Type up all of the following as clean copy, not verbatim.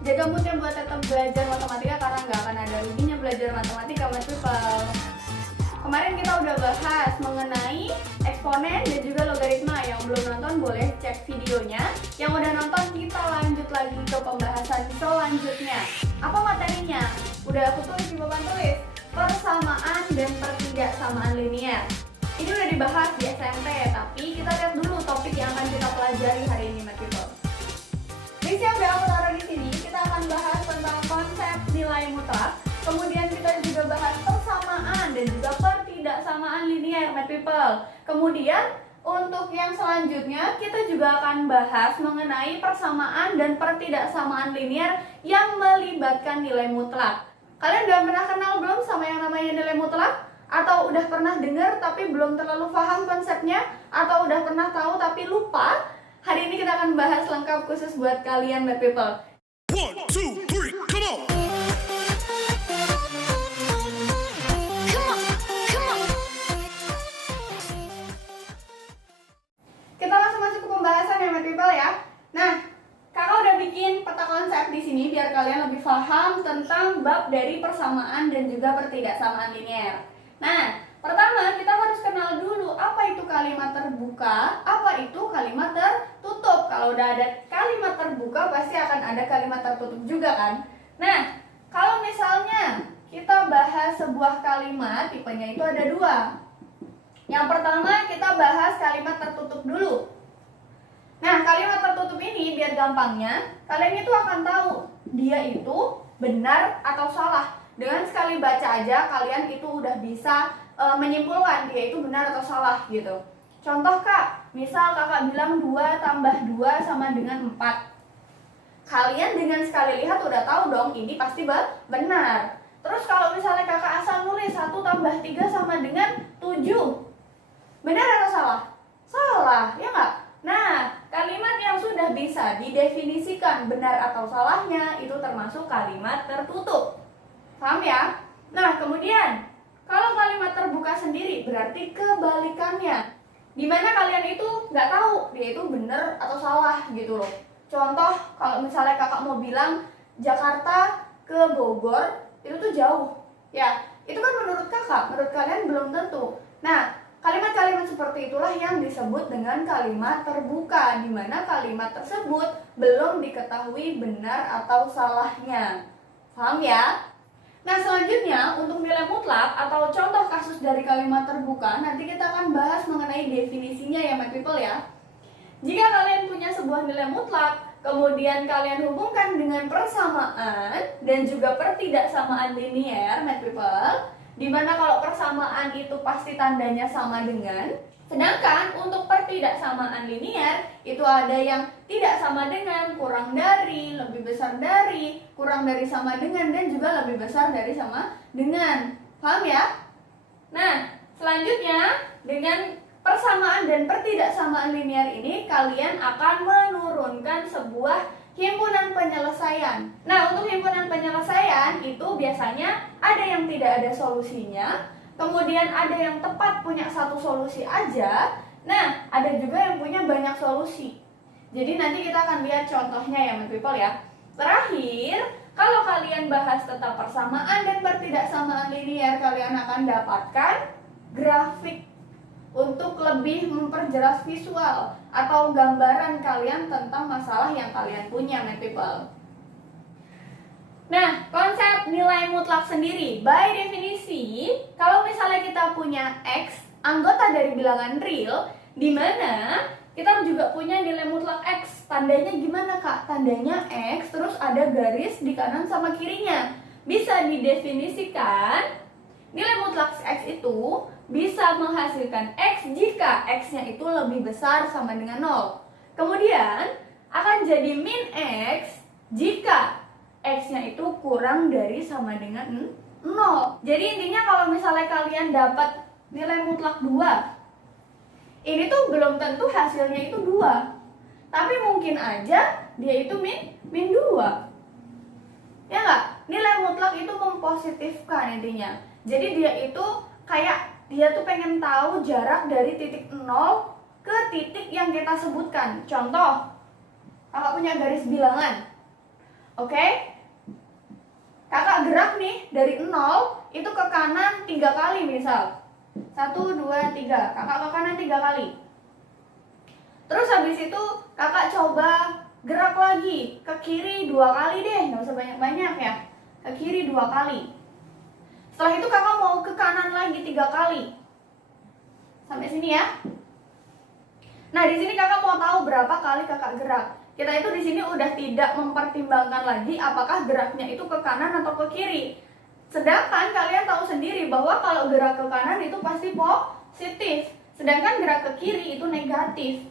jaga moodnya buat tetap belajar matematika karena nggak akan ada ruginya belajar matematika, my people. Kemarin kita udah bahas mengenai eksponen dan juga logaritma. Yang belum nonton boleh cek videonya. Yang udah nonton kita lanjut lagi ke pembahasan selanjutnya. Apa materinya? Udah aku tulis di papan tulis. Persamaan dan pertidaksamaan linear. Ini udah dibahas di SMP, tapi kita lihat dulu topik yang akan kita pelajari hari ini, my people. List yang udah aku taruh di sini, kita akan bahas tentang konsep nilai mutlak. Kemudian kita juga bahas persamaan dan juga pertidaksamaan linear, my people. Kemudian untuk yang selanjutnya kita juga akan bahas mengenai persamaan dan pertidaksamaan linear yang melibatkan nilai mutlak. Kalian udah pernah kenal belum sama yang namanya nilai mutlak? Atau udah pernah dengar tapi belum terlalu paham konsepnya? Atau udah pernah tahu tapi lupa? Hari ini kita akan bahas lengkap khusus buat kalian, my people. 1, 2, 3, come on! Kita langsung masuk ke pembahasan ya, my people ya. Nah, kakak udah bikin peta konsep di sini biar kalian lebih paham tentang bab dari persamaan dan juga pertidaksamaan linear. Nah, pertama kita harus kenal dulu apa itu kalimat terbuka, apa itu kalimat tertutup. Kalau udah ada kalimat terbuka pasti akan ada kalimat tertutup juga kan. Nah, kalau misalnya kita bahas sebuah kalimat, tipenya itu ada dua. Yang pertama kita bahas kalimat tertutup dulu. Nah, kalimat tertutup ini biar gampangnya kalian itu akan tahu dia itu benar atau salah. Dengan sekali baca aja kalian itu udah bisa menyimpulkan dia itu benar atau salah gitu. Contoh kak, misal kakak bilang 2 tambah 2 sama dengan 4. Kalian dengan sekali lihat udah tahu dong ini pasti benar. Terus kalau misalnya kakak asal nulis 1 tambah 3 sama dengan 7. Benar atau salah? Salah, ya nggak? Nah, kalimat yang sudah bisa didefinisikan benar atau salahnya itu termasuk kalimat tertutup. Paham ya? Nah, kemudian kalau kalimat terbuka sendiri berarti kebalikannya. Dimana kalian itu nggak tahu dia itu benar atau salah gitu loh. Contoh, kalau misalnya kakak mau bilang Jakarta ke Bogor itu tuh jauh. Ya, itu kan menurut kakak, menurut kalian belum tentu. Nah, kalimat-kalimat seperti itulah yang disebut dengan kalimat terbuka, di mana kalimat tersebut belum diketahui benar atau salahnya. Paham ya? Nah, selanjutnya untuk nilai mutlak atau contoh kasus dari kalimat terbuka, nanti kita akan bahas mengenai definisinya ya, my people ya. Jika kalian punya sebuah nilai mutlak, kemudian kalian hubungkan dengan persamaan dan juga pertidaksamaan linear, my people, dimana kalau persamaan itu pasti tandanya sama dengan, sedangkan untuk pertidaksamaan linear itu ada yang tidak sama dengan, kurang dari, lebih besar dari, kurang dari sama dengan, dan juga lebih besar dari sama dengan. Paham ya? Nah, selanjutnya dengan persamaan dan pertidaksamaan linear ini kalian akan menurunkan sebuah himpunan penyelesaian. Nah, untuk himpunan penyelesaian itu biasanya ada yang tidak ada solusinya, kemudian ada yang tepat punya satu solusi aja. Nah, ada juga yang punya banyak solusi. Jadi nanti kita akan lihat contohnya ya, my people ya. Terakhir, kalau kalian bahas tentang persamaan dan pertidaksamaan linear, kalian akan dapatkan grafik untuk lebih memperjelas visual atau gambaran kalian tentang masalah yang kalian punya, my people. Nah, konsep nilai mutlak sendiri, by definisi, kalau misalnya kita punya X, anggota dari bilangan real, di mana kita juga punya nilai mutlak X. Tandanya gimana kak? Tandanya X, terus ada garis di kanan sama kirinya. Bisa didefinisikan, nilai mutlak X itu bisa menghasilkan X jika X-nya itu lebih besar sama dengan 0. Kemudian, akan jadi min X jika X-nya itu kurang dari sama dengan 0. Jadi intinya kalau misalnya kalian dapat nilai mutlak 2, ini tuh belum tentu hasilnya itu 2. Tapi mungkin aja dia itu min 2. Ya nggak? Nilai mutlak itu mempositifkan intinya. Jadi dia itu kayak dia tuh pengen tahu jarak dari titik 0 ke titik yang kita sebutkan. Contoh, kakak punya garis bilangan. Oke? Kakak gerak nih dari 0 itu ke kanan 3 kali misal. 1, 2, 3. Kakak ke kanan 3 kali. Terus habis itu kakak coba gerak lagi ke kiri 2 kali deh, nggak usah banyak-banyak ya. Ke kiri 2 kali. Setelah itu kakak mau ke kanan lagi 3 kali. Sampai sini ya. Nah, di sini kakak mau tahu berapa kali kakak gerak. Kita itu di sini udah tidak mempertimbangkan lagi apakah geraknya itu ke kanan atau ke kiri. Sedangkan kalian tahu sendiri bahwa kalau gerak ke kanan itu pasti positif, sedangkan gerak ke kiri itu negatif.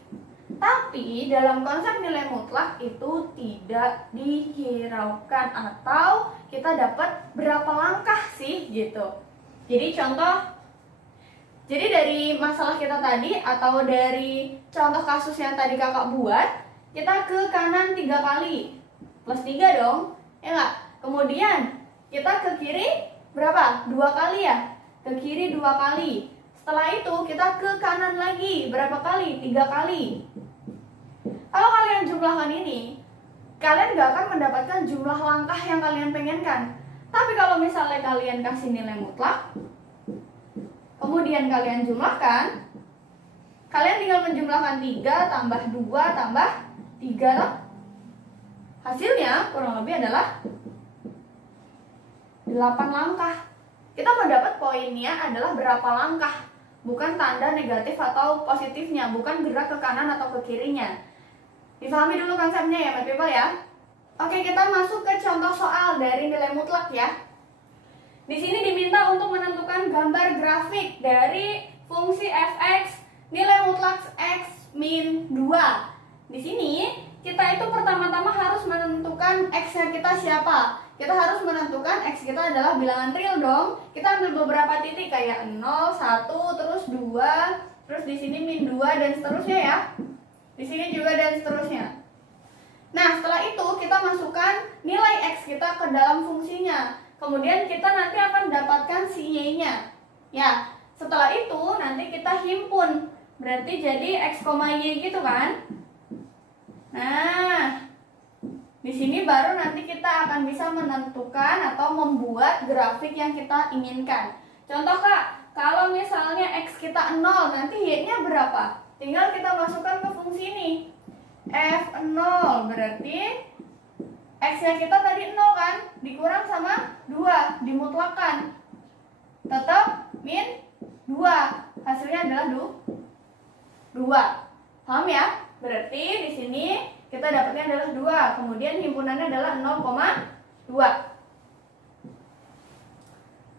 Tapi dalam konsep nilai mutlak itu tidak dihiraukan atau kita dapat berapa langkah sih gitu. Jadi jadi dari masalah kita tadi atau dari contoh kasus yang tadi kakak buat, kita ke kanan 3 kali plus 3 dong, ya nggak? Kemudian kita ke kiri berapa? 2 kali ya? Ke kiri 2 kali. Setelah itu kita ke kanan lagi berapa kali? 3 kali. Kalau kalian jumlahkan ini, kalian gak akan mendapatkan jumlah langkah yang kalian pengenkan. Tapi kalau misalnya kalian kasih nilai mutlak, kemudian kalian jumlahkan, kalian tinggal menjumlahkan 3 tambah 2 tambah 3 loh. Hasilnya kurang lebih adalah 8 langkah. Kita mau dapat poinnya adalah berapa langkah, bukan tanda negatif atau positifnya, bukan gerak ke kanan atau ke kirinya. Difahami dulu konsepnya ya, Math People ya. Oke, kita masuk ke contoh soal dari nilai mutlak ya. Di sini diminta untuk menentukan gambar grafik dari fungsi f(x) nilai mutlak x min 2. Di sini kita itu pertama-tama harus menentukan x-nya kita siapa. Kita harus menentukan x kita adalah bilangan real dong. Kita ambil beberapa titik kayak 0, 1, terus 2, terus di sini min 2 dan seterusnya ya. Di sini juga dan seterusnya. Nah, setelah itu kita masukkan nilai x kita ke dalam fungsinya. Kemudian kita nanti akan dapatkan si y-nya. Ya, setelah itu nanti kita himpun. Berarti jadi x, y gitu kan? Nah, di sini baru nanti kita akan bisa menentukan atau membuat grafik yang kita inginkan. Contoh Kak, kalau misalnya x kita 0, nanti y-nya berapa? Tinggal kita masukkan ke fungsi ini. F0 berarti x-nya kita tadi 0 kan? Dikurang sama 2, dimutlakkan. Tetap min 2. Hasilnya adalah 2. Paham ya? Berarti di sini kita dapatnya adalah 2. Kemudian himpunannya adalah 0,2.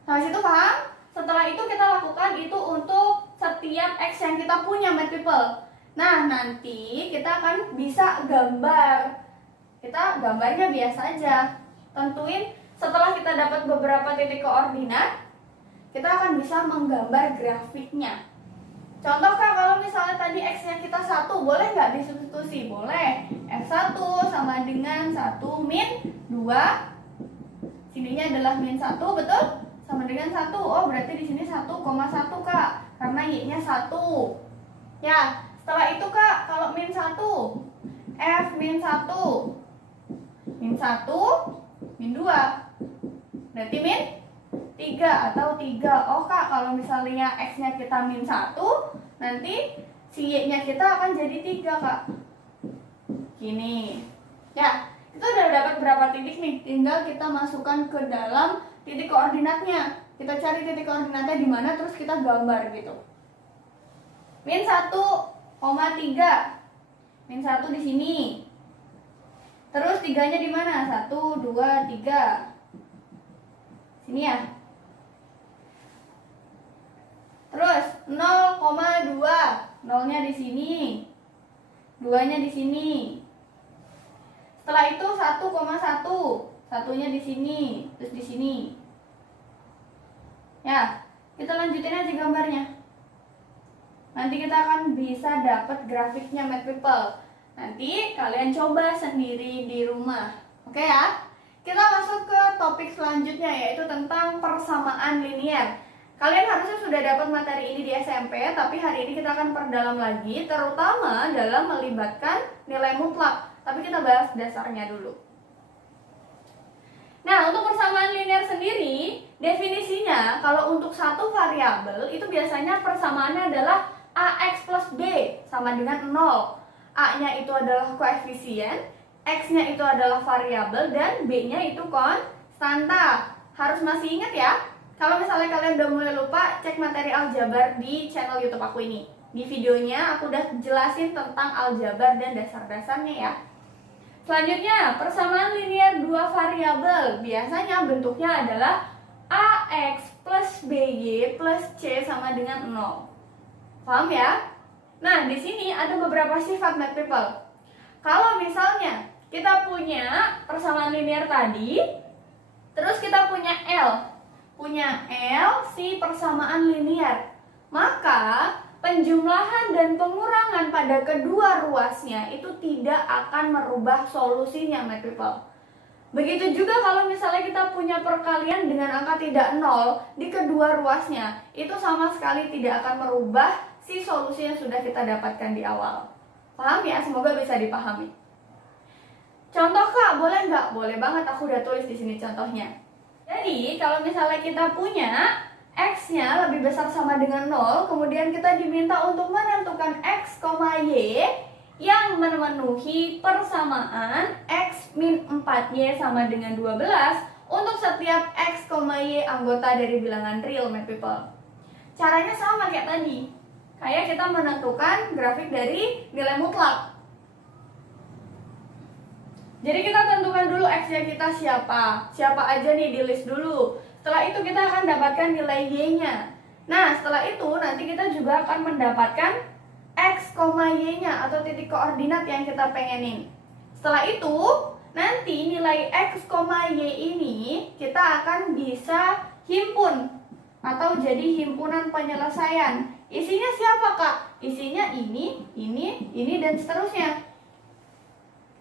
Nah, situ paham? Setelah itu kita lakukan itu untuk setiap x yang kita punya, Math People. Nah, nanti kita akan bisa gambar. Kita gambarnya biasa aja. Tentuin setelah kita dapat beberapa titik koordinat, kita akan bisa menggambar grafiknya. Contoh Kak, kalau misalnya tadi x-nya kita 1, boleh nggak disubstitusi? Boleh. F1 sama dengan 1 min 2. Sininya adalah min 1, betul? Sama dengan 1. Oh, berarti di sini 1,1 Kak, karena y-nya 1. Ya, setelah itu Kak, kalau min 1, F min 1. Min 1, min 2. Berarti min 3 atau 3. Oh Kak, kalau misalnya x-nya kita min 1, nanti si y-nya kita akan jadi 3 Kak. Gini. Ya, kita udah dapat berapa titik nih? Tinggal kita masukkan ke dalam titik koordinatnya. Kita cari titik koordinatnya di mana, terus kita gambar gitu. Min 1,3. Min 1 di sini. Terus 3-nya di mana? 1, 2, 3. Sini ya. Terus 0,2. 0-nya di sini. 2-nya di sini. Setelah itu 1,1. 1-nya di sini, terus di sini. Ya, kita lanjutin aja gambarnya. Nanti kita akan bisa dapat grafiknya, Math People. Nanti kalian coba sendiri di rumah. Oke ya? Kita masuk ke topik selanjutnya, yaitu tentang persamaan linier. Kalian harusnya sudah dapat materi ini di SMP, tapi hari ini kita akan perdalam lagi, terutama dalam melibatkan nilai mutlak. Tapi kita bahas dasarnya dulu. linear sendiri, definisinya kalau untuk satu variabel itu biasanya persamaannya adalah AX plus B sama dengan 0. A-nya itu adalah koefisien, X-nya itu adalah variabel, dan B-nya itu konstanta. Harus masih ingat ya. Kalau misalnya kalian udah mulai lupa, cek materi aljabar di channel YouTube aku ini. Di videonya aku udah jelasin tentang aljabar dan dasar-dasarnya ya. Selanjutnya, persamaan linear dua variabel. Biasanya bentuknya adalah AX plus BY plus C sama dengan 0. Paham ya? Nah, di sini ada beberapa sifat math people. Kalau misalnya kita punya persamaan linear tadi, terus kita punya L si persamaan linear, maka penjumlahan dan pengurangan pada kedua ruasnya itu tidak akan merubah solusinya, math people. Begitu juga kalau misalnya kita punya perkalian dengan angka tidak 0 di kedua ruasnya, itu sama sekali tidak akan merubah si solusi yang sudah kita dapatkan di awal. Paham ya? Semoga bisa dipahami. Contoh Kak, boleh nggak? Boleh banget, aku udah tulis di sini contohnya. Jadi, kalau misalnya kita punya X-nya lebih besar sama dengan 0, kemudian kita diminta untuk menentukan X, Y yang memenuhi persamaan X min 4Y sama dengan 12 untuk setiap X, Y anggota dari bilangan real, math people. Caranya sama kayak tadi. Kayak kita menentukan grafik dari nilai mutlak. Jadi kita tentukan dulu X-nya kita siapa aja nih, di list dulu. Setelah itu kita akan dapatkan nilai Y-nya. Nah, setelah itu nanti kita juga akan mendapatkan X, Y-nya atau titik koordinat yang kita pengenin. Setelah itu, nanti nilai X, Y ini kita akan bisa himpun atau jadi himpunan penyelesaian. Isinya siapa Kak? Isinya ini, dan seterusnya.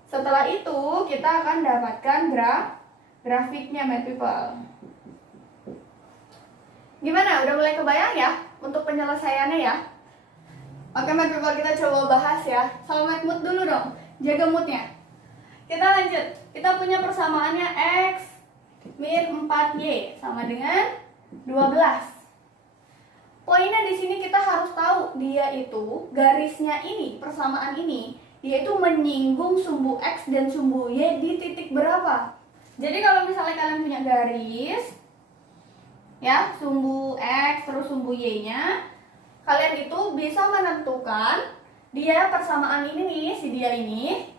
Setelah itu kita akan dapatkan grafiknya, math people. Gimana? Udah mulai kebayang ya untuk penyelesaiannya ya? Oke math people, kita coba bahas ya. Selamat mood dulu dong, jaga moodnya. Kita lanjut. Kita punya persamaannya X min 4Y sama dengan 12. Poinnya di sini kita harus tahu dia itu garisnya ini, persamaan ini, dia itu menyinggung sumbu X dan sumbu Y di titik berapa. Jadi kalau misalnya kalian punya garis ya, sumbu X terus sumbu Y-nya, kalian itu bisa menentukan dia persamaan ini nih, si dia ini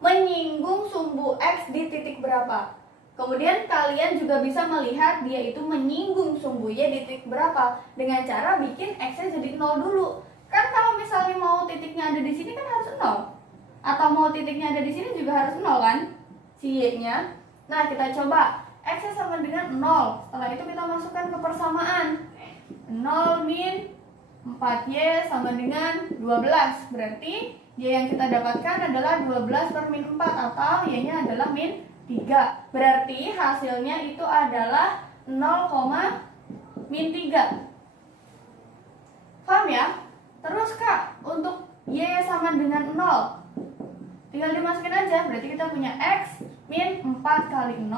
menyinggung sumbu X di titik berapa. Kemudian kalian juga bisa melihat dia itu menyinggung sumbu Y di titik berapa dengan cara bikin X-nya jadi 0 dulu. Kan kalau misalnya mau titiknya ada di sini kan harus 0. Atau mau titiknya ada di sini juga harus 0 kan? Si Y-nya. Nah, kita coba. X-nya sama dengan 0. Setelah itu kita masukkan ke persamaan. 0 min 4Y sama dengan 12. Berarti Y yang kita dapatkan adalah 12 per min 4 atau Y-nya adalah min 3. Berarti hasilnya itu adalah 0, min 3. Paham ya? Terus Kak, untuk Y sama dengan 0, tinggal dimasukin aja. Berarti kita punya X min 4 kali 0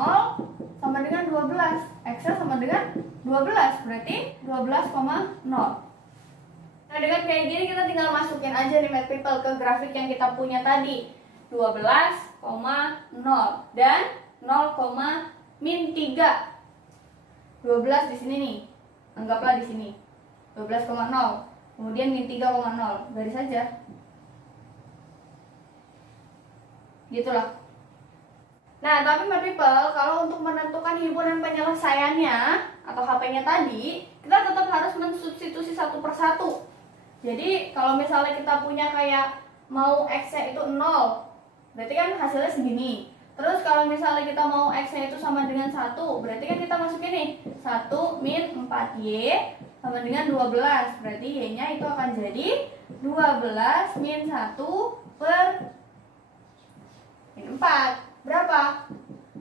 sama dengan 12. X sama dengan 12, berarti 12,0. Nah, dengan kayak gini kita tinggal masukin aja nih math people ke grafik yang kita punya tadi. 12,0 dan 0, min 3. 12 di sini nih. Anggaplah di sini. 12,0. Kemudian min 3,0. Garis saja. Gitulah. Nah, tapi math people, kalau untuk menentukan himpunan penyelesaiannya atau HP-nya tadi, kita tetap harus mensubstitusi satu persatu. Jadi, kalau misalnya kita punya kayak mau X-nya itu 0, berarti kan hasilnya segini. Terus kalau misalnya kita mau X-nya itu sama dengan 1, berarti kan kita masukin nih 1 min 4Y sama dengan 12. Berarti Y-nya itu akan jadi 12 min 1 per min 4. Berapa?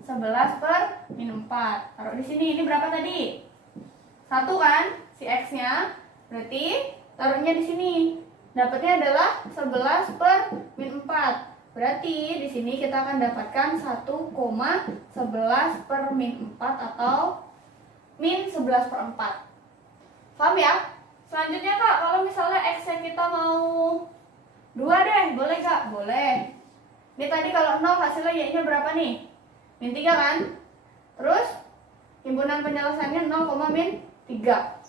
11 per min 4. Taruh di sini. Ini berapa tadi? 1 kan? Si X-nya. Berarti taruhnya di sini. Dapatnya adalah 11 per min 4. Berarti di sini kita akan dapatkan 1,11 per min 4 atau min 11 per 4. Paham ya? Selanjutnya Kak, kalau misalnya X-nya kita mau 2 deh, boleh Kak? Boleh. Ini tadi kalau 0 hasilnya Y-nya berapa nih? Min 3 kan? Terus himpunan penyelesaiannya 0, min 3.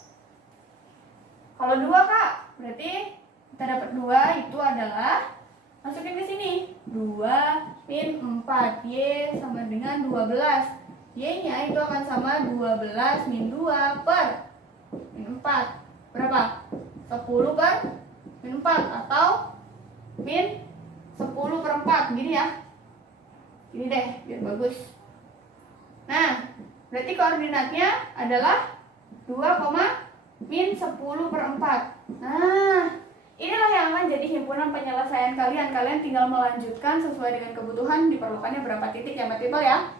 Kalau 2 Kak, berarti kita dapat 2 itu adalah, masukin ke sini, 2 min 4, Y sama dengan 12. Y-nya itu akan sama 12 min 2 per min 4. Berapa? 10 per min 4 atau min 10 per 4. Gini ya. Gini deh, biar bagus. Nah, berarti koordinatnya adalah 2, min 10 per 4. Nah, inilah yang akan jadi himpunan penyelesaian kalian. Kalian tinggal melanjutkan sesuai dengan kebutuhan, diperlukannya berapa titik ya Math People ya.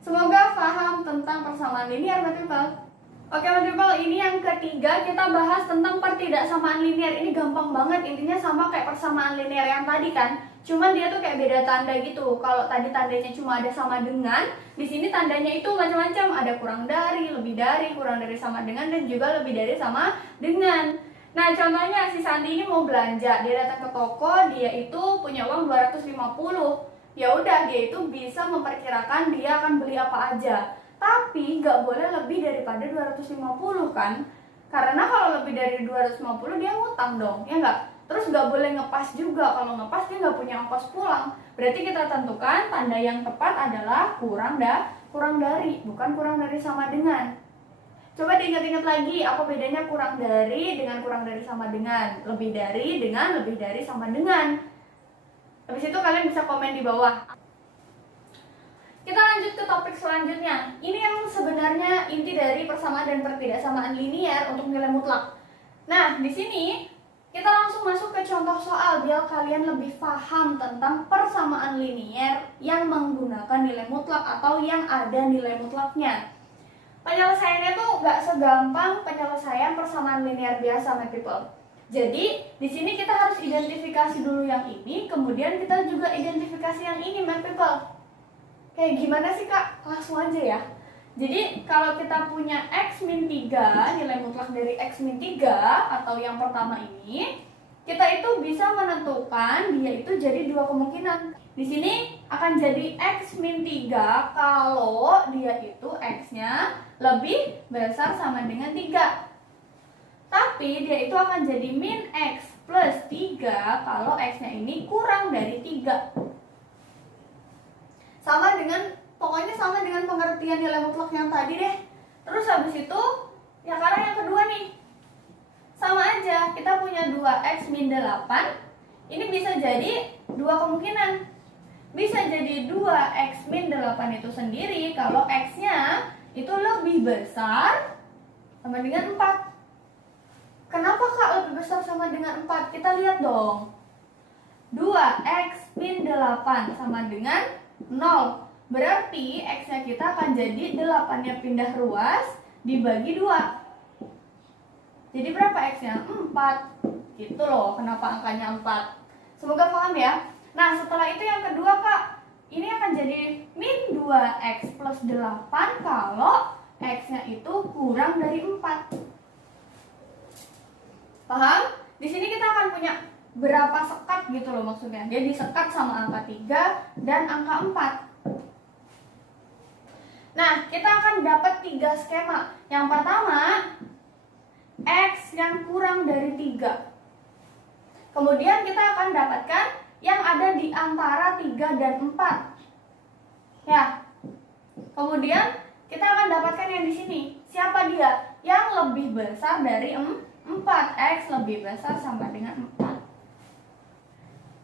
Semoga paham tentang persamaan linear Math People. Oke Math People, ini yang ketiga kita bahas tentang pertidaksamaan linear. Ini gampang banget, intinya sama kayak persamaan linear yang tadi kan. Cuman dia tuh kayak beda tanda gitu. Kalau tadi tandanya cuma ada sama dengan, di sini tandanya itu macam-macam. Ada kurang dari, lebih dari, kurang dari sama dengan, dan juga lebih dari sama dengan. Nah contohnya si Santi ini mau belanja, dia datang ke toko, dia itu punya uang 250. Ya udah, dia itu bisa memperkirakan dia akan beli apa aja. Tapi nggak boleh lebih daripada 250 kan? Karena kalau lebih dari 250 dia ngutang dong, ya nggak? Terus nggak boleh ngepas juga, kalau ngepas dia nggak punya ongkos pulang. Berarti kita tentukan tanda yang tepat adalah kurang dari, bukan kurang dari sama dengan. Coba diingat-ingat lagi, apa bedanya kurang dari dengan kurang dari sama dengan, lebih dari dengan lebih dari sama dengan. Habis itu kalian bisa komen di bawah. Kita lanjut ke topik selanjutnya. Ini yang sebenarnya inti dari persamaan dan pertidaksamaan linear untuk nilai mutlak. Nah, di sini kita langsung masuk ke contoh soal biar kalian lebih paham tentang persamaan linear yang menggunakan nilai mutlak atau yang ada nilai mutlaknya. Penyelesaiannya tuh gak segampang penyelesaian persamaan linear biasa, Math People. Jadi di sini kita harus identifikasi dulu yang ini, kemudian kita juga identifikasi yang ini, Math People. Kayak gimana sih Kak? Langsung aja ya. Jadi kalau kita punya X min 3, nilai mutlak dari X min 3 atau yang pertama ini, kita itu bisa menentukan dia itu jadi dua kemungkinan. Di sini akan jadi X min 3 kalau dia itu X-nya lebih besar sama dengan 3. Tapi dia itu akan jadi min X plus 3 kalau X-nya ini kurang dari 3. Sama dengan, pokoknya sama dengan pengertian nilai mutlak yang tadi deh. Terus habis itu, ya karena yang kedua nih, sama aja, kita punya 2X min 8. Ini bisa jadi dua kemungkinan. Bisa jadi 2X min 8 itu sendiri kalau X-nya itu lebih besar sama dengan 4. Kenapa Kak lebih besar sama dengan 4? Kita lihat dong. 2X min 8 sama dengan 0. Berarti X-nya kita akan jadi 8-nya pindah ruas dibagi 2. Jadi berapa X-nya? 4. Gitu loh, kenapa angkanya 4. Semoga paham ya. Nah, setelah itu yang kedua Kak, ini akan jadi min 2X plus 8 kalau X-nya itu kurang dari 4. Paham? Di sini kita akan punya berapa sekat gitu loh maksudnya. Dia disekat sama angka 3 dan angka 4. Nah, kita akan dapat 3 skema. Yang pertama, X yang kurang dari 3. Kemudian kita akan dapatkan yang ada di antara 3 dan 4. Ya. Kemudian kita akan dapatkan yang di sini. Siapa dia? Yang lebih besar dari 4. X lebih besar sama dengan 4.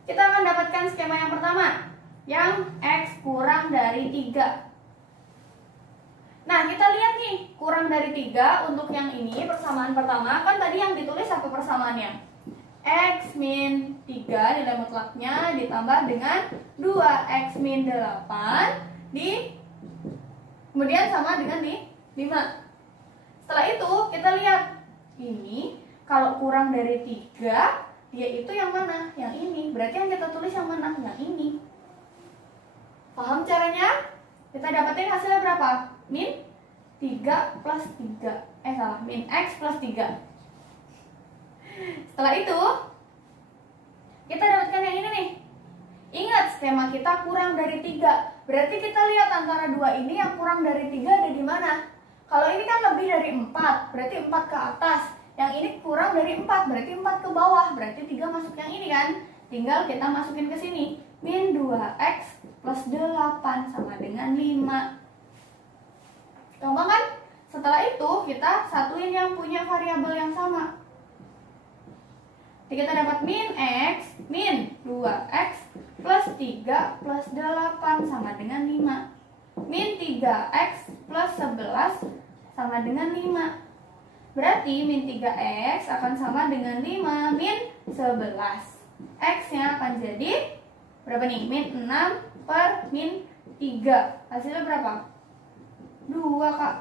Kita akan dapatkan skema yang pertama, yang X kurang dari 3. Nah, kita lihat nih, kurang dari 3 untuk yang ini, persamaan pertama, kan tadi yang ditulis apa persamaannya? X min 3 nilai mutlaknya ditambah dengan 2X min 8 kemudian sama dengan 5. Setelah itu, kita lihat, ini kalau kurang dari 3 dia itu yang mana? Yang ini. Berarti yang kita tulis yang mana? Yang ini. Paham caranya? Kita dapetin hasilnya berapa? Min 3 plus 3. Min X plus 3. Setelah itu, kita dapatkan yang ini nih. Ingat, skema kita kurang dari 3. Berarti kita lihat antara dua ini yang kurang dari 3 ada di mana? Kalau ini kan lebih dari 4, berarti 4 ke atas. Yang ini kurang dari 4, berarti 4 ke bawah. Berarti 3 masuk yang ini kan? Tinggal kita masukin ke sini. Min 2X plus 8 sama dengan 5. Gampang kan? Setelah itu kita satuin yang punya variabel yang sama. Jadi kita dapat min X, min 2X plus 3 plus 8 sama dengan 5. Min 3X plus 11 sama dengan 5. Berarti min 3X akan sama dengan 5 min 11. X-nya akan jadi berapa nih? Min 6 per min 3. Hasilnya berapa? 2, Kak.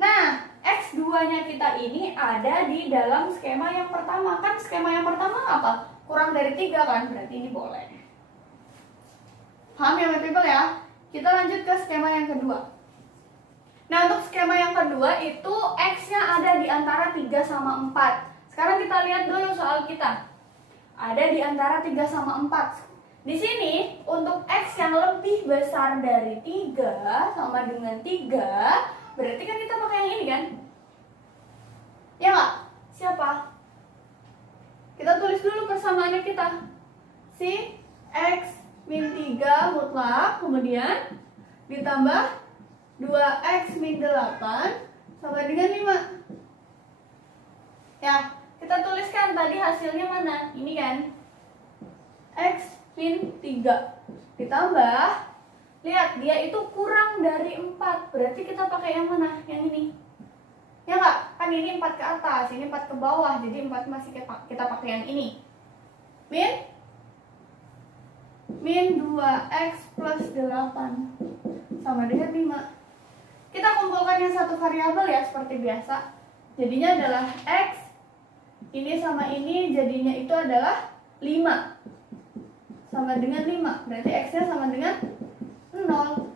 Nah, X2-nya kita ini ada di dalam skema yang pertama. Kan skema yang pertama apa? Kurang dari 3 kan? Berarti ini boleh. Paham ya, my people ya? Kita lanjut ke skema yang kedua. Nah, untuk skema yang kedua itu X-nya ada di antara 3 sama 4. Sekarang kita lihat dulu soal kita. Ada di antara 3 sama 4. Di sini, untuk X yang lebih besar dari 3 sama dengan 3, berarti kan kita pakai yang ini kan? Ya nggak? Siapa? Kita tulis dulu persamaannya kita. Si X min 3 mutlak, kemudian ditambah 2X min 8 sama dengan 5. Ya, kita tuliskan tadi hasilnya mana? Ini kan? X min 3 ditambah, lihat dia itu kurang dari 4. Berarti kita pakai yang mana? Yang ini. Ya nggak? Kan ini 4 ke atas, ini 4 ke bawah. Jadi 4 masih kita pakai yang ini. Min 2X plus 8 sama dengan 5. Kita kumpulkan yang satu variabel ya, seperti biasa. Jadinya adalah X ini sama ini, jadinya itu adalah 5 sama dengan 5. Berarti X-nya sama dengan 0.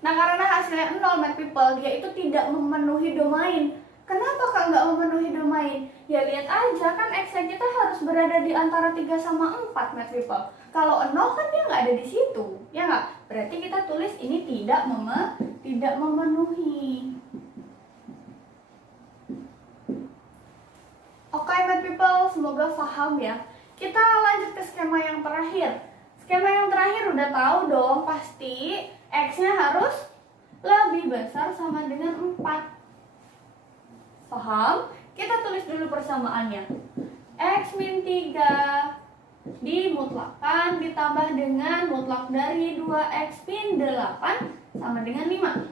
Nah, karena hasilnya 0, my people, dia itu tidak memenuhi domain. Kenapa Kak nggak memenuhi domain? Ya lihat aja, kan X-nya kita harus berada di antara 3 sama 4, my people. Kalau 0 kan dia nggak ada di situ, ya nggak? Berarti kita tulis ini tidak memenuhi. Oke, my people, semoga paham ya. Kita lanjut ke skema yang terakhir. Skema yang terakhir udah tahu dong, pasti X-nya harus lebih besar sama dengan 4. Paham? Kita tulis dulu persamaannya. X min 3 dimutlakkan ditambah dengan mutlak dari 2X min 8 sama dengan 5.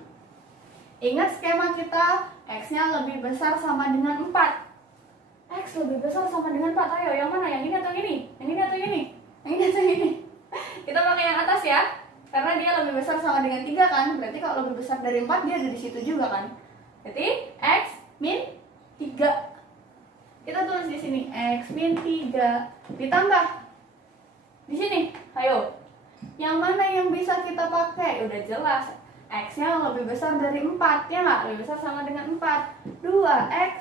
Ingat skema kita, X-nya lebih besar sama dengan 4. X lebih besar sama dengan 4. Ayo, yang mana? Yang ini atau ini? Yang ini atau ini? Yang ini atau ini? Kita pakai yang atas ya. Karena dia lebih besar sama dengan 3 kan? Berarti kalau lebih besar dari 4 dia ada di situ juga kan? Berarti X min 3. Kita tulis di sini X min 3 ditambah di sini. Ayo. Yang mana yang bisa kita pakai? Udah jelas. X-nya lebih besar dari 4, ya nggak? Lebih besar sama dengan 4. 2X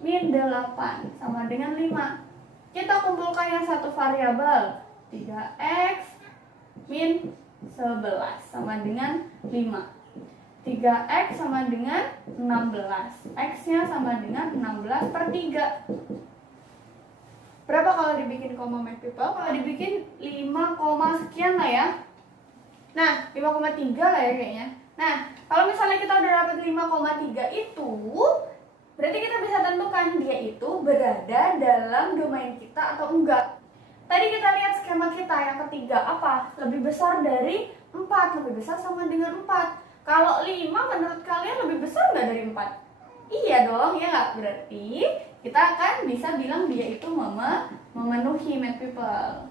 min 8 sama dengan 5. Kita kumpulkan yang satu variabel. 3X min 11 sama dengan 5. 3X sama dengan 16. X-nya sama dengan 16 per 3. Berapa kalau dibikin koma, my people? Kalau dibikin 5, sekian lah ya. Nah, 5,3 lah ya kayaknya. Nah, kalau misalnya kita udah dapat 5,3 itu, berarti kita bisa tentukan dia itu berada dalam domain kita atau enggak. Tadi kita lihat skema kita yang ketiga, apa? Lebih besar dari 4, lebih besar sama dengan 4. Kalau 5 menurut kalian lebih besar nggak dari 4? Iya dong, ya nggak? Berarti kita akan bisa bilang dia itu memenuhi, my people.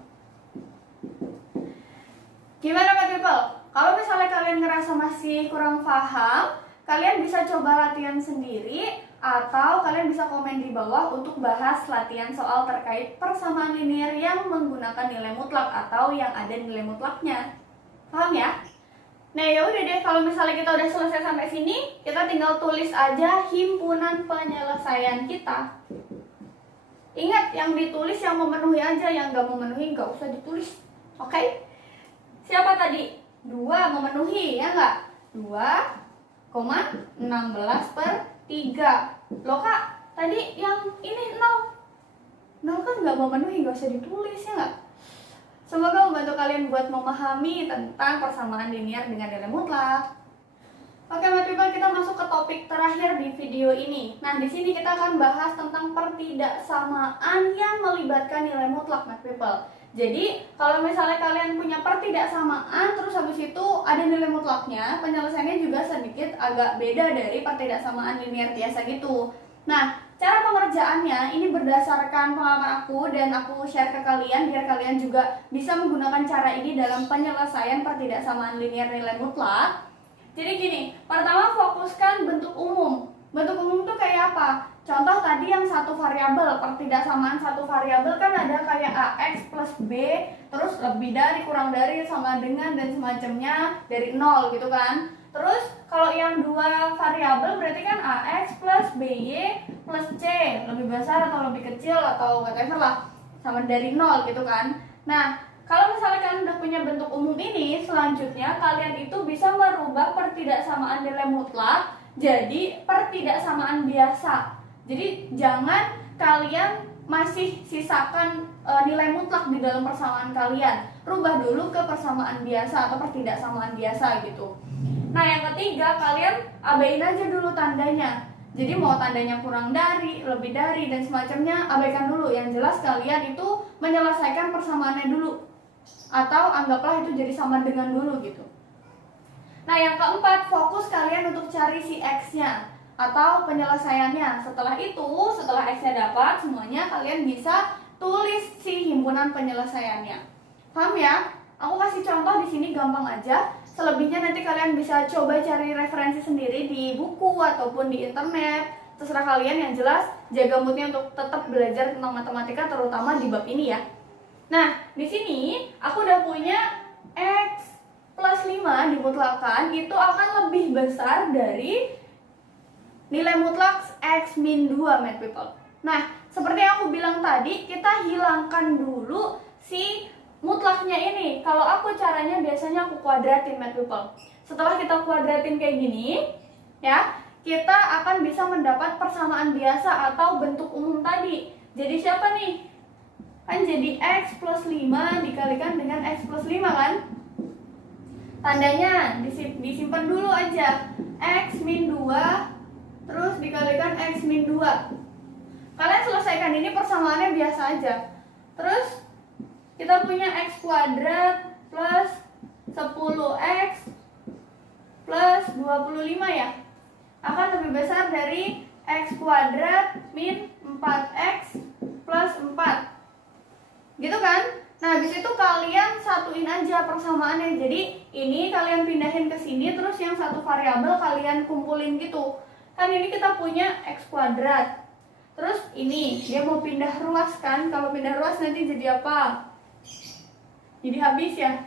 Gimana, my people? Kalau misalnya kalian ngerasa masih kurang paham, kalian bisa coba latihan sendiri atau kalian bisa komen di bawah untuk bahas latihan soal terkait persamaan linear yang menggunakan nilai mutlak atau yang ada nilai mutlaknya. Paham ya? Nah ya udah deh, kalau misalnya kita udah selesai sampai sini, kita tinggal tulis aja himpunan penyelesaian kita. Ingat, yang ditulis yang memenuhi aja, yang nggak memenuhi nggak usah ditulis. Oke? Siapa tadi? 2 memenuhi, ya nggak? 2,16 per 3. Loh kak, tadi yang ini 0. 0 kan nggak memenuhi, nggak usah ditulis, ya nggak? Semoga membantu kalian buat memahami tentang persamaan linear dengan nilai mutlak. Oke, my people, kita masuk ke topik terakhir di video ini. Nah, di sini kita akan bahas tentang pertidaksamaan yang melibatkan nilai mutlak, my people. Jadi, kalau misalnya kalian punya pertidaksamaan, terus habis itu ada nilai mutlaknya, penyelesaiannya juga sedikit agak beda dari pertidaksamaan linear biasa gitu. Nah, cara pengerjaannya ini berdasarkan pengalaman aku dan aku share ke kalian biar kalian juga bisa menggunakan cara ini dalam penyelesaian pertidaksamaan linear nilai mutlak. Jadi gini, pertama fokuskan bentuk umum. Bentuk umum itu kayak apa? Contoh tadi yang satu variabel, pertidaksamaan satu variabel kan ada kayak AX plus B, terus lebih dari, kurang dari, sama dengan, dan semacamnya dari 0 gitu kan. Terus kalau yang 2 variabel berarti kan AX plus BY plus C, lebih besar atau lebih kecil atau whatever lah, sama dari 0 gitu kan. Nah, kalau misalnya kalian udah punya bentuk umum ini, selanjutnya kalian itu bisa merubah pertidaksamaan nilai mutlak jadi pertidaksamaan biasa. Jadi jangan kalian masih sisakan nilai mutlak di dalam persamaan kalian. Rubah dulu ke persamaan biasa atau pertidaksamaan biasa gitu. Nah, yang ketiga, kalian abain aja dulu tandanya. Jadi mau tandanya kurang dari, lebih dari, dan semacamnya abaikan dulu. Yang jelas kalian itu menyelesaikan persamaannya dulu. Atau anggaplah itu jadi sama dengan dulu gitu. Nah, yang keempat, fokus kalian untuk cari si X-nya atau penyelesaiannya. Setelah itu, setelah X-nya dapat, semuanya kalian bisa tulis si himpunan penyelesaiannya. Paham ya? Aku kasih contoh di sini gampang aja. Selebihnya nanti kalian bisa coba cari referensi sendiri di buku ataupun di internet. Terserah kalian, yang jelas jaga moodnya untuk tetap belajar tentang matematika, terutama di bab ini ya. Nah, di sini aku udah punya X plus 5 dimutlakan itu akan lebih besar dari nilai mutlak X min 2, my people. Nah, seperti yang aku bilang tadi, kita hilangkan dulu si mutlaknya ini. Kalau aku caranya biasanya aku kuadratin, my people. Setelah kita kuadratin kayak gini, ya, kita akan bisa mendapat persamaan biasa atau bentuk umum tadi. Jadi siapa nih? Kan jadi X plus 5 dikalikan dengan X plus 5 kan? Tandanya disimpan dulu aja. X min 2 terus dikalikan X min 2. Kalian selesaikan ini persamaannya biasa aja. Terus kita punya X kuadrat plus 10X plus 25 ya, akan lebih besar dari X kuadrat min 4X plus 4 gitu kan. Nah, habis itu kalian satuin aja persamaannya. Jadi ini kalian pindahin ke sini, terus yang satu variabel kalian kumpulin gitu. Kan ini kita punya X kuadrat. Terus ini dia mau pindah ruas kan. Kalau pindah ruas nanti jadi apa? Jadi habis ya.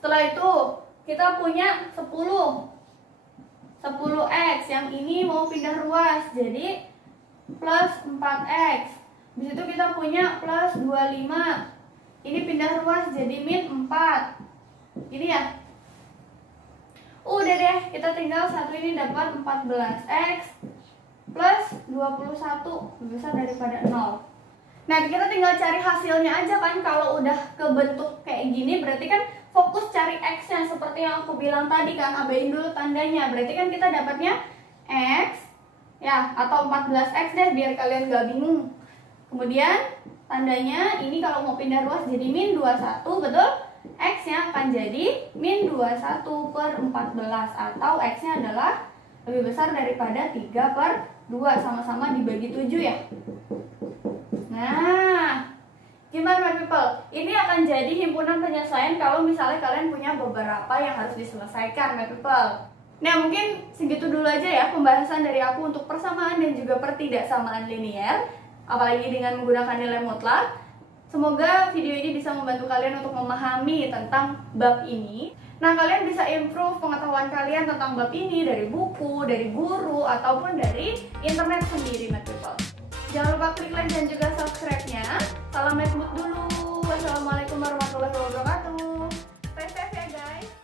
Setelah itu kita punya 10X, yang ini mau pindah ruas jadi plus 4X. Di situ kita punya plus 25. Ini pindah ruas jadi min 4. Ini ya. Udah deh, kita tinggal satu ini dapat 14X plus 21, lebih besar daripada 0. Nah, kita tinggal cari hasilnya aja kan. Kalau udah kebentuk kayak gini berarti kan fokus cari X-nya seperti yang aku bilang tadi kan. Abain dulu tandanya. Berarti kan kita dapatnya X ya, atau 14X deh biar kalian gak bingung. Kemudian tandanya ini kalau mau pindah ruas jadi min 21, betul? X-nya akan jadi min 21 per 14 atau X-nya adalah lebih besar daripada 3 per 2, sama-sama dibagi 7 ya. Nah, gimana my people? Ini akan jadi himpunan penyelesaian kalau misalnya kalian punya beberapa yang harus diselesaikan, my people. Nah, mungkin segitu dulu aja ya pembahasan dari aku untuk persamaan dan juga pertidaksamaan linier, apalagi dengan menggunakan nilai mutlak. Semoga video ini bisa membantu kalian untuk memahami tentang bab ini. Nah, kalian bisa improve pengetahuan kalian tentang bab ini dari buku, dari guru, ataupun dari internet sendiri, Math People. Jangan lupa klik like dan juga subscribe-nya. Salam Math Mood dulu. Wassalamualaikum warahmatullahi wabarakatuh. Stay safe ya guys.